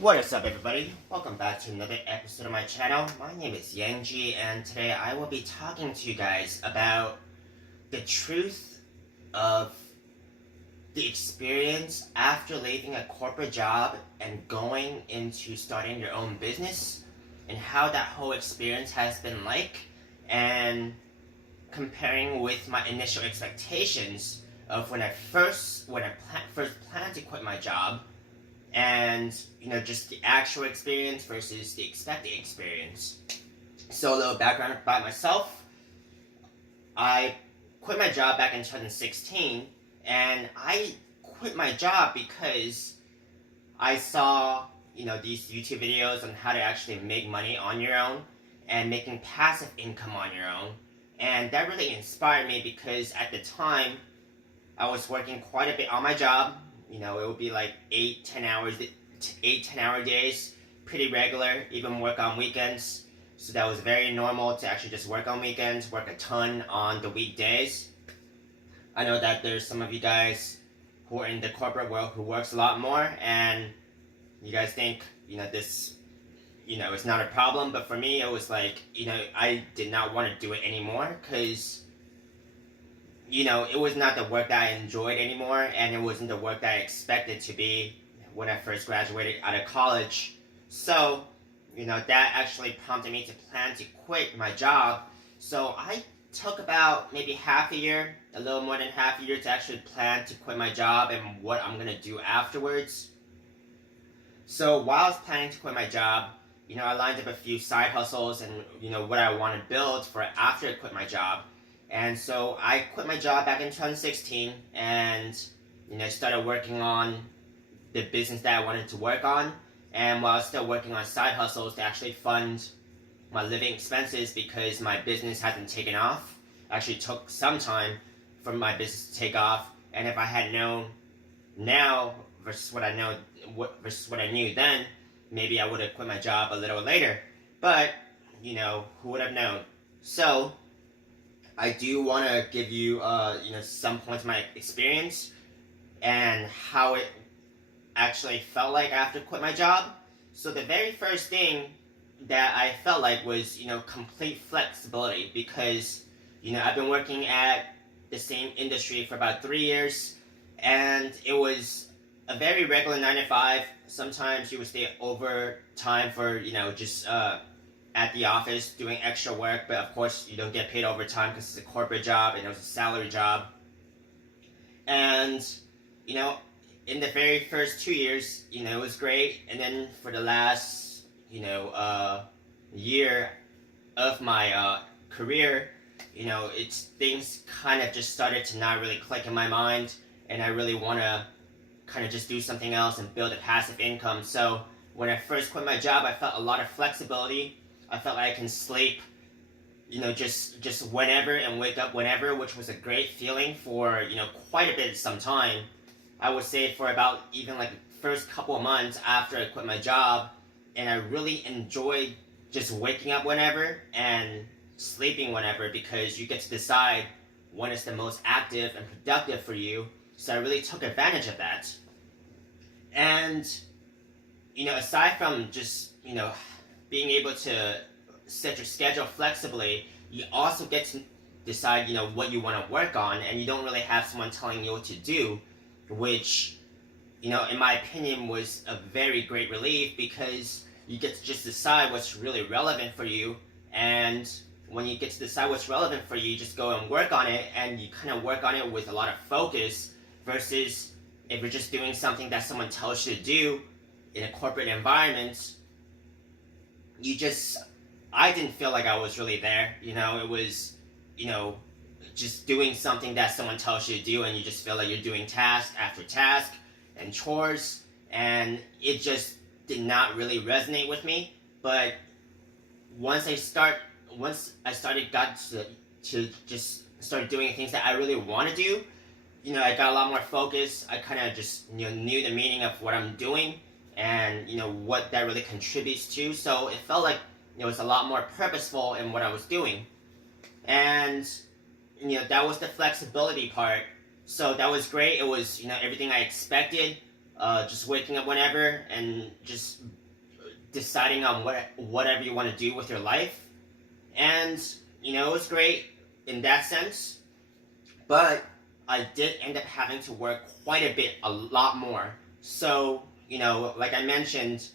What is up, everybody? Welcome back to another episode of my channel. My name is Yangji, and today I will be talking to you guys about the truth of the experience after leaving a corporate job and going into starting your own business, and how that whole experience has been like, and comparing with my initial expectations of when I first planned to quit my job, and just the actual experience versus the expected experience. So a little background about myself. I quit my job back in 2016, and I quit my job because I saw these YouTube videos on how to actually make money on your own and making passive income on your own, and that really inspired me because at the time I was working quite a bit on my job. It would be like 8-10 hour days, pretty regular, even work on weekends. So that was very normal to actually just work on weekends, work a ton on the weekdays. I know that there's some of you guys who are in the corporate world who works a lot more, and you guys think, this, it's not a problem. But for me, it was like, I did not want to do it anymore because it was not the work that I enjoyed anymore, and it wasn't the work that I expected to be when I first graduated out of college. So, that actually prompted me to plan to quit my job. So I took about maybe half a year, a little more than half a year, to actually plan to quit my job and what I'm going to do afterwards. So while I was planning to quit my job, I lined up a few side hustles and, what I want to build for after I quit my job. And so I quit my job back in 2016 and, started working on the business that I wanted to work on. And while I was still working on side hustles to actually fund my living expenses because my business hasn't taken off. Actually took some time for my business to take off. And if I had known now versus what I knew then, maybe I would have quit my job a little later. But, who would have known? So I do want to give you, some points of my experience and how it actually felt like after quit my job. So the very first thing that I felt like was, complete flexibility because, I've been working at the same industry for about 3 years, and it was a very regular 9 to 5. Sometimes you would stay overtime for, just at the office doing extra work, but of course you don't get paid overtime because it's a corporate job and it was a salary job. And, in the very first 2 years, it was great. And then for the last, year of my career, things kind of just started to not really click in my mind, and I really want to kind of just do something else and build a passive income. So when I first quit my job, I felt a lot of flexibility. I felt like I can sleep, just whenever and wake up whenever, which was a great feeling for, quite a bit of some time. I would say for about even like the first couple of months after I quit my job, and I really enjoyed just waking up whenever and sleeping whenever because you get to decide when it's the most active and productive for you. So I really took advantage of that. And, aside from just, being able to set your schedule flexibly, you also get to decide, what you want to work on, and you don't really have someone telling you what to do, which, in my opinion, was a very great relief because you get to just decide what's really relevant for you. And when you get to decide what's relevant for you, you just go and work on it, and you kind of work on it with a lot of focus versus if you're just doing something that someone tells you to do in a corporate environment. I didn't feel like I was really there. It was, just doing something that someone tells you to do, and you just feel like you're doing task after task and chores, and it just did not really resonate with me. But once I got to just start doing things that I really want to do, I got a lot more focus. I kind of just knew the meaning of what I'm doing and what that really contributes to. So it felt like it was a lot more purposeful in what I was doing, and that was the flexibility part. So that was great. It was everything I expected. just waking up whenever and just deciding on whatever you want to do with your life. And it was great in that sense, but I did end up having to work quite a bit, a lot more. So like I mentioned,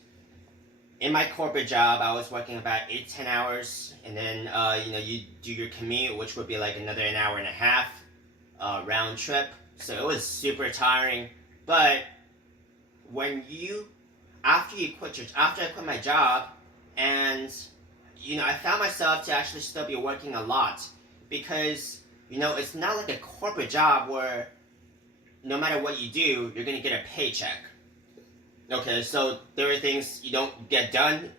in my corporate job, I was working about 8 to 10 hours, and then you do your commute, which would be like an hour and a half round trip. So it was super tiring. But after I quit my job, and I found myself to actually still be working a lot, because it's not like a corporate job where no matter what you do, you're gonna get a paycheck. Okay, so there are things you don't get done,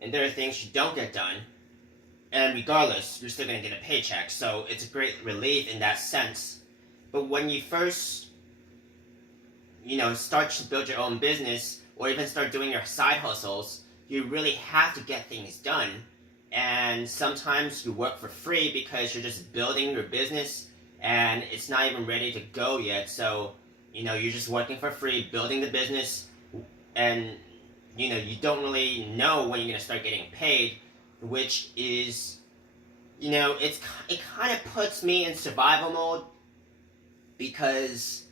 and there are things you don't get done, and regardless, you're still gonna get a paycheck. So it's a great relief in that sense. But when you first start to build your own business, or even start doing your side hustles, you really have to get things done. And sometimes you work for free because you're just building your business and it's not even ready to go yet. So you're just working for free, building the business, and you don't really know when you're going to start getting paid, which is it kind of puts me in survival mode, because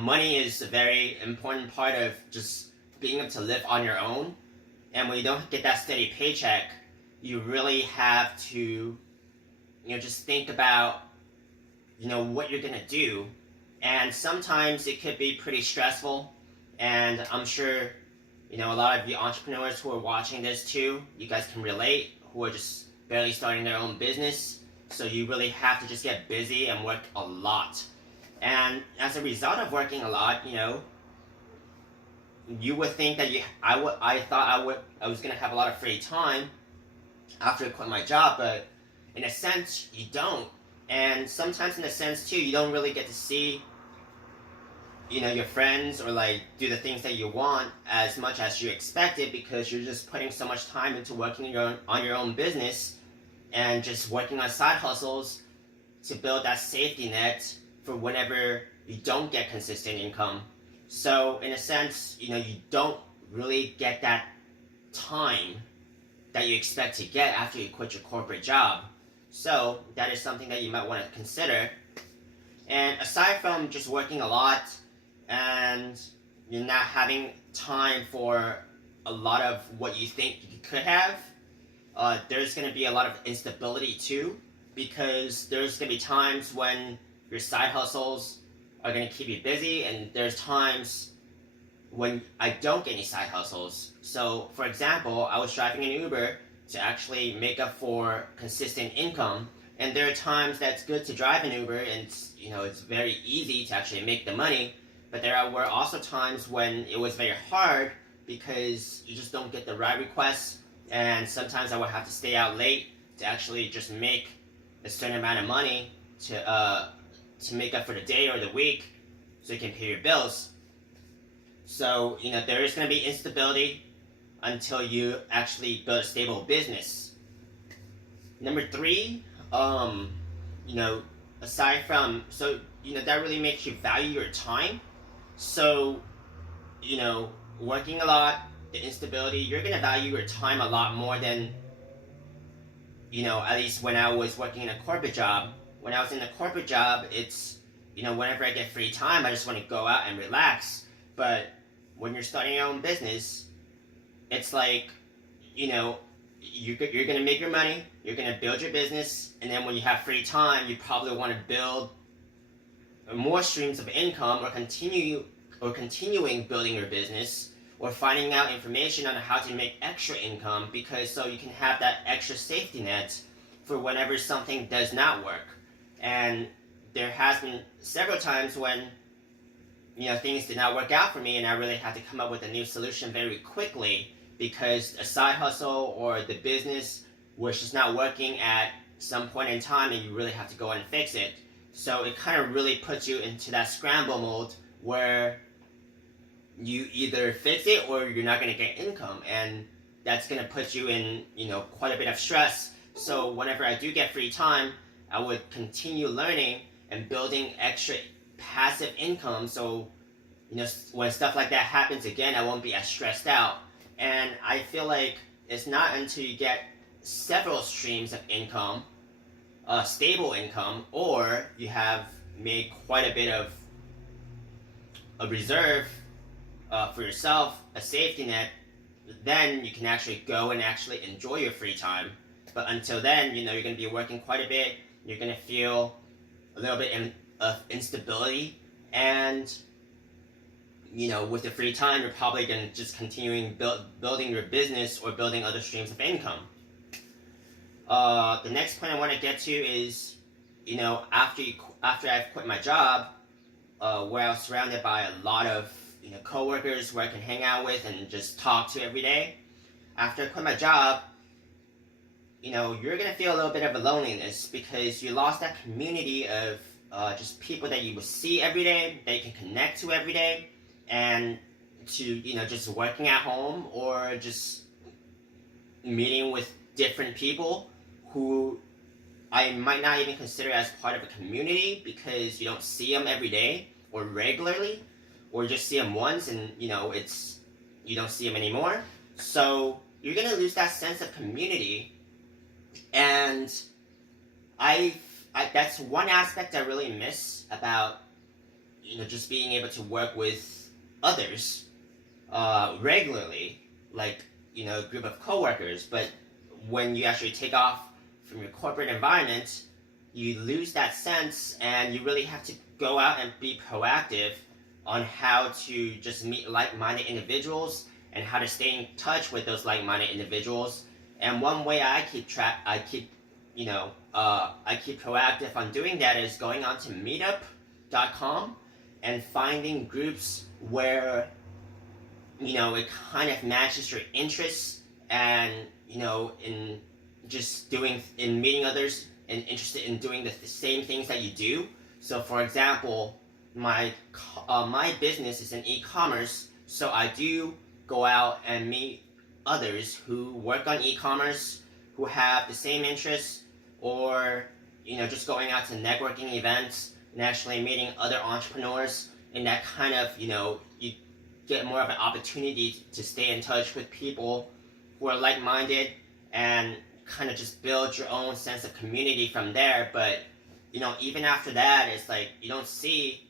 money is a very important part of just being able to live on your own. And when you don't get that steady paycheck, you really have to just think about what you're gonna do. And sometimes it could be pretty stressful. And I'm sure a lot of you entrepreneurs who are watching this too, you guys can relate, who are just barely starting their own business. So you really have to just get busy and work a lot. And as a result of working a lot, you would think that I thought I was gonna have a lot of free time after I quit my job, but in a sense you don't. And sometimes in a sense too, you don't really get to see your friends, or like do the things that you want as much as you expected, because you're just putting so much time into working on your own business and just working on side hustles to build that safety net for whenever you don't get consistent income. So in a sense, you don't really get that time that you expect to get after you quit your corporate job. So that is something that you might want to consider. And aside from just working a lot and you're not having time for a lot of what you think you could have, there's going to be a lot of instability too, because there's going to be times when your side hustles are going to keep you busy, and there's times when I don't get any side hustles. So, for example, I was driving an Uber to actually make up for consistent income, and there are times that's good to drive an Uber, and it's very easy to actually make the money, but there were also times when it was very hard because you just don't get the right requests, and sometimes I would have to stay out late to actually just make a certain amount of money to make up for the day or the week so you can pay your bills. So, there is going to be instability until you actually build a stable business. Number 3, aside from, that really makes you value your time. So, working a lot, the instability, you're going to value your time a lot more than, at least when I was working in a corporate job. When I was in a corporate job, it's, whenever I get free time, I just want to go out and relax. But when you're starting your own business, it's like, you're going to make your money, you're going to build your business, and then when you have free time, you probably want to build more streams of income, or continuing building your business, or finding out information on how to make extra income, because so you can have that extra safety net for whenever something does not work. And there has been several times when things did not work out for me, and I really had to come up with a new solution very quickly, because a side hustle or the business was just not working at some point in time, and you really have to go and fix it. So it kind of really puts you into that scramble mode where you either fix it or you're not going to get income, and that's going to put you in quite a bit of stress. So whenever I do get free time, I would continue learning and building extra passive income, so when stuff like that happens again, I won't be as stressed out. And I feel like it's not until you get several streams of income, stable income, or you have made quite a bit of a reserve for yourself, a safety net, then you can actually go and actually enjoy your free time. But until then, you're going to be working quite a bit. You're going to feel a little bit of instability, and with the free time, you're probably going to just continuing building your business or building other streams of income. The next point I want to get to is, after I've quit my job, where I was surrounded by a lot of coworkers where I can hang out with and just talk to every day. After I quit my job, you're gonna feel a little bit of a loneliness because you lost that community of just people that you would see every day, that you can connect to every day, and to just working at home or just meeting with different people who I might not even consider as part of a community because you don't see them every day or regularly, or just see them once and you don't see them anymore. So you're gonna lose that sense of community, and I that's one aspect I really miss about just being able to work with others regularly, like a group of coworkers. But when you actually take off from your corporate environment, you lose that sense, and you really have to go out and be proactive on how to just meet like-minded individuals and how to stay in touch with those like-minded individuals. And one way I keep proactive on doing that is going on to meetup.com and finding groups where it kind of matches your interests, and in meeting others and interested in doing the same things that you do. So for example, my business is in e-commerce, so I do go out and meet others who work on e-commerce, who have the same interests, or just going out to networking events and actually meeting other entrepreneurs, and that kind of you get more of an opportunity to stay in touch with people who are like-minded and kind of just build your own sense of community from there. But even after that, it's like you don't see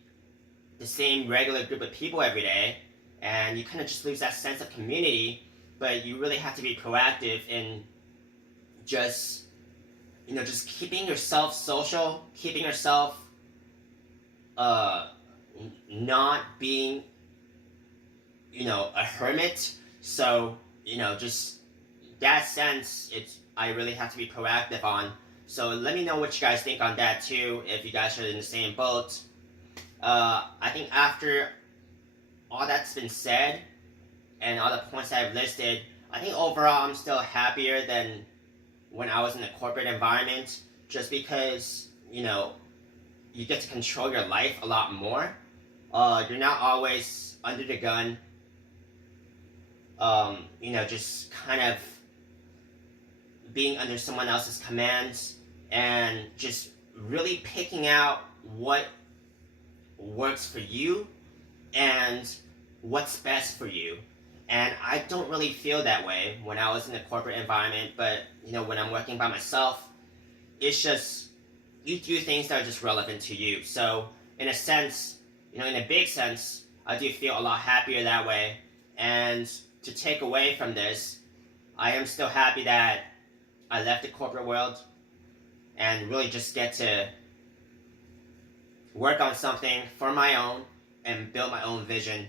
the same regular group of people every day, and you kind of just lose that sense of community. But you really have to be proactive in just keeping yourself social, keeping yourself not being a hermit. So just that sense, I really have to be proactive on. So let me know what you guys think on that too, if you guys are in the same boat. I think after all that's been said and all the points that I've listed, I think overall I'm still happier than when I was in the corporate environment, just because you get to control your life a lot more. You're not always under the gun, just kind of being under someone else's commands, and just really picking out what works for you and what's best for you. And I don't really feel that way when I was in a corporate environment, but when I'm working by myself, it's just you do things that are just relevant to you. So in a sense, in a big sense, I do feel a lot happier that way. And to take away from this, I am still happy that I left the corporate world and really just get to work on something for my own and build my own vision.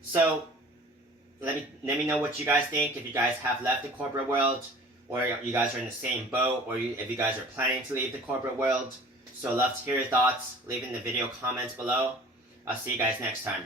So let me know what you guys think, if you guys have left the corporate world, or you guys are in the same boat, or if you guys are planning to leave the corporate world. So I'd love to hear your thoughts. Leave in the video comments below. I'll see you guys next time.